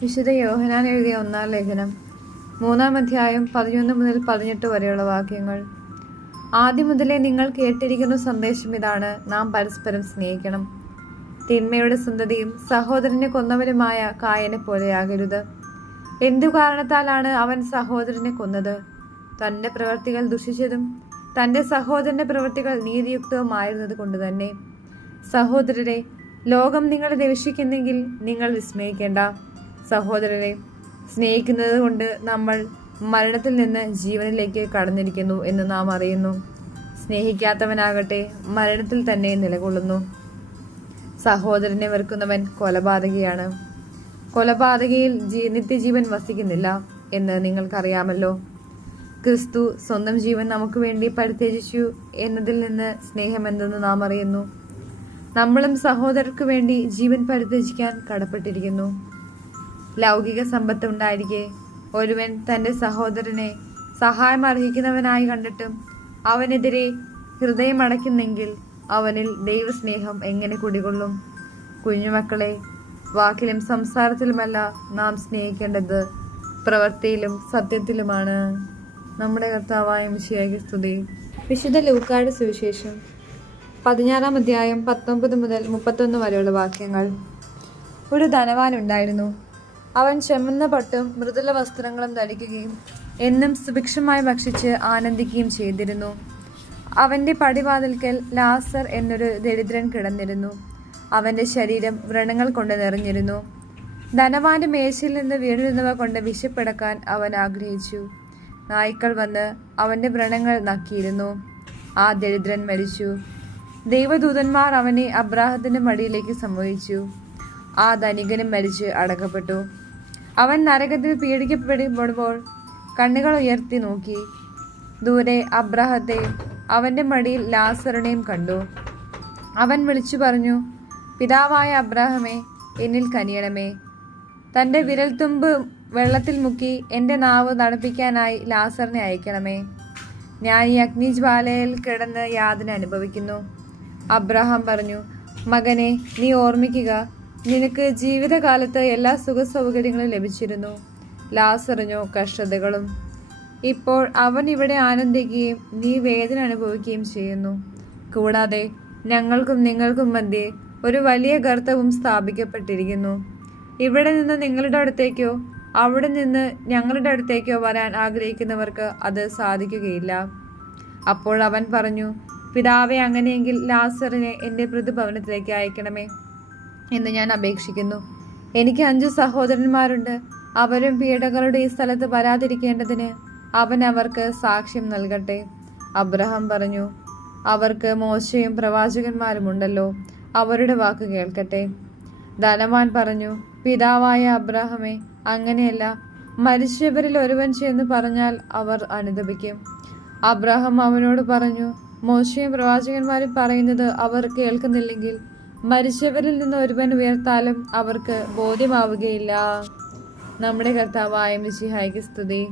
വിശുദ്ധ യോഹന്നാൻ എഴുതിയ 1-ാം ലേഖനം 3-ാം അധ്യായം 11 മുതൽ 18 വരെയുള്ള വാക്യങ്ങൾ. ആദ്യം മുതലേ നിങ്ങൾ കേട്ടിരിക്കുന്ന സന്ദേശം ഇതാണ്: നാം പരസ്പരം സ്നേഹിക്കണം. തിന്മയുടെ സന്തതിയും സഹോദരനെ കൊന്നവനുമായ കായനെ പോലെയാകരുത്. എന്തു കാരണത്താലാണ് അവൻ സഹോദരനെ കൊന്നത്? തന്റെ പ്രവൃത്തികൾ ദുഷിച്ചതും തന്റെ സഹോദരന്റെ പ്രവൃത്തികൾ നീതിയുക്തവുമായിരുന്നത് കൊണ്ട് തന്നെ. സഹോദരരെ, ലോകം നിങ്ങളെ ദ്വേഷിക്കുന്നെങ്കിൽ നിങ്ങൾ വിസ്മയിക്കേണ്ട. സഹോദരരെ, സ്നേഹിക്കുന്നത് കൊണ്ട് നമ്മൾ മരണത്തിൽ നിന്ന് ജീവനിലേക്ക് കടന്നിരിക്കുന്നു എന്ന് നാം അറിയുന്നു. സ്നേഹിക്കാത്തവനാകട്ടെ മരണത്തിൽ തന്നെ നിലകൊള്ളുന്നു. സഹോദരനെ വെറുക്കുന്നവൻ കൊലപാതകിയാണ്. കൊലപാതകയിൽ നിത്യജീവൻ വസിക്കുന്നില്ല എന്ന് നിങ്ങൾക്കറിയാമല്ലോ. ക്രിസ്തു സ്വന്തം ജീവൻ നമുക്ക് വേണ്ടി പരിത്യജിച്ചു എന്നതിൽ നിന്ന് സ്നേഹമെന്തെന്ന് നാം അറിയുന്നു. നമ്മളും സഹോദരർക്ക് വേണ്ടി ജീവൻ പരിത്യജിക്കാൻ കടപ്പെട്ടിരിക്കുന്നു. ലൗകിക സമ്പത്ത് ഉണ്ടായിരിക്കെ ഒരുവൻ തൻ്റെ സഹോദരനെ സഹായം അർഹിക്കുന്നവനായി കണ്ടിട്ടും അവനെതിരെ ഹൃദയമടയ്ക്കുന്നെങ്കിൽ അവനിൽ ദൈവസ്നേഹം എങ്ങനെ കുടികൊള്ളും? കുഞ്ഞുമക്കളെ, വാക്കിലും സംസാരത്തിലുമല്ല നാം സ്നേഹിക്കേണ്ടത്, പ്രവൃത്തിയിലും സത്യത്തിലുമാണ്. നമ്മുടെ കർത്താവായ മിശിഹായ്ക്ക് സ്തുതി. വിശുദ്ധ ലൂക്കായുടെ സുവിശേഷം 16-ാം അധ്യായം 19 മുതൽ 31 വരെയുള്ള വാക്യങ്ങൾ. ഒരു ധനവാൻ ഉണ്ടായിരുന്നു. അവൻ ചെമ്മന്ന പട്ടും മൃദുല വസ്ത്രങ്ങളും ധരിക്കുകയും എന്നും സുഭിക്ഷമായി ഭക്ഷിച്ച് ആനന്ദിക്കുകയും ചെയ്തിരുന്നു. അവന്റെ പടിവാതിൽക്കൽ ലാസർ എന്നൊരു ദരിദ്രൻ കിടന്നിരുന്നു. അവന്റെ ശരീരം വ്രണങ്ങൾ കൊണ്ട് നിറഞ്ഞിരുന്നു. ധനവാന്റെ മേശയിൽ നിന്ന് വീണിരുന്നവ കൊണ്ട് വിശപ്പടക്കാൻ അവൻ ആഗ്രഹിച്ചു. നായ്ക്കൾ വന്ന് അവന്റെ വ്രണങ്ങൾ നക്കിയിരുന്നു. ആ ദരിദ്രൻ മരിച്ചു. ദൈവദൂതന്മാർ അവനെ അബ്രാഹത്തിന്റെ മടിയിലേക്ക് സംവഹിച്ചു. ആ ധനികനും മരിച്ച് അടക്കപ്പെട്ടു. അവൻ നരകത്തിൽ പീഡിക്കപ്പെടുമ്പോൾ കണ്ണുകൾ ഉയർത്തി നോക്കി. ദൂരെ അബ്രാഹത്തെയും അവന്റെ മടിയിൽ ലാസറിനെയും കണ്ടു. അവൻ വിളിച്ചു പറഞ്ഞു: പിതാവായ അബ്രാഹമേ, എന്നിൽ കനിയണമേ. തൻ്റെ വിരൽത്തുമ്പ് വെള്ളത്തിൽ മുക്കി എൻ്റെ നാവ് തണുപ്പിക്കാനായി ലാസറിനെ അയക്കണമേ. ഞാൻ ഈ അഗ്നിജ്വാലയിൽ കിടന്ന് യാതന അനുഭവിക്കുന്നു. അബ്രാഹാം പറഞ്ഞു: മകനെ, നീ ഓർമ്മിക്കുക, നിനക്ക് ജീവിതകാലത്ത് എല്ലാ സുഖസൗകര്യങ്ങളും ലഭിച്ചിരുന്നു. ലാസറിനോ കഷ്ടതകളും. ഇപ്പോൾ അവൻ ഇവിടെ ആനന്ദിക്കുകയും നീ വേദന അനുഭവിക്കുകയും ചെയ്യുന്നു. കൂടാതെ ഞങ്ങൾക്കും നിങ്ങൾക്കും മധ്യേ ഒരു വലിയ ഗർത്തവും സ്ഥാപിക്കപ്പെട്ടിരിക്കുന്നു. ഇവിടെ നിന്ന് നിങ്ങളുടെ അടുത്തേക്കോ അവിടെ നിന്ന് ഞങ്ങളുടെ അടുത്തേക്കോ വരാൻ ആഗ്രഹിക്കുന്നവർക്ക് അത് സാധിക്കുകയില്ല. അപ്പോൾ അവൻ പറഞ്ഞു: പിതാവേ, അങ്ങനെയെങ്കിൽ ലാസറിനെ എൻ്റെ പ്രതിഭവനത്തിലേക്ക് അയക്കണമേ എന്ന് ഞാൻ അപേക്ഷിക്കുന്നു. എനിക്ക് 5 സഹോദരന്മാരുണ്ട്. അവരും പീഡകളുടെ ഈ സ്ഥലത്ത് വരാതിരിക്കേണ്ടതിന് അവൻ അവർക്ക് സാക്ഷ്യം നൽകട്ടെ. അബ്രഹാം പറഞ്ഞു: അവർക്ക് മോശയും പ്രവാചകന്മാരുമുണ്ടല്ലോ, അവരുടെ വാക്ക് കേൾക്കട്ടെ. ധനവാൻ പറഞ്ഞു: പിതാവായ അബ്രാഹമേ, അങ്ങനെയല്ല. മരിച്ചവരിൽ ഒരുവൻ ചെന്ന് പറഞ്ഞാൽ അവർ അനുതപിക്കും. അബ്രാഹാം അവനോട് പറഞ്ഞു: മോശയും പ്രവാചകന്മാരും പറയുന്നത് അവർ കേൾക്കുന്നില്ലെങ്കിൽ മരിച്ചവരിൽ നിന്ന് ഒരുവൻ ഉയർത്താലും അവർക്ക് ബോധ്യമാവുകയില്ല. നമ്മുടെ കർത്താവായ മിശിഹായ്ക്ക് സ്തുതി.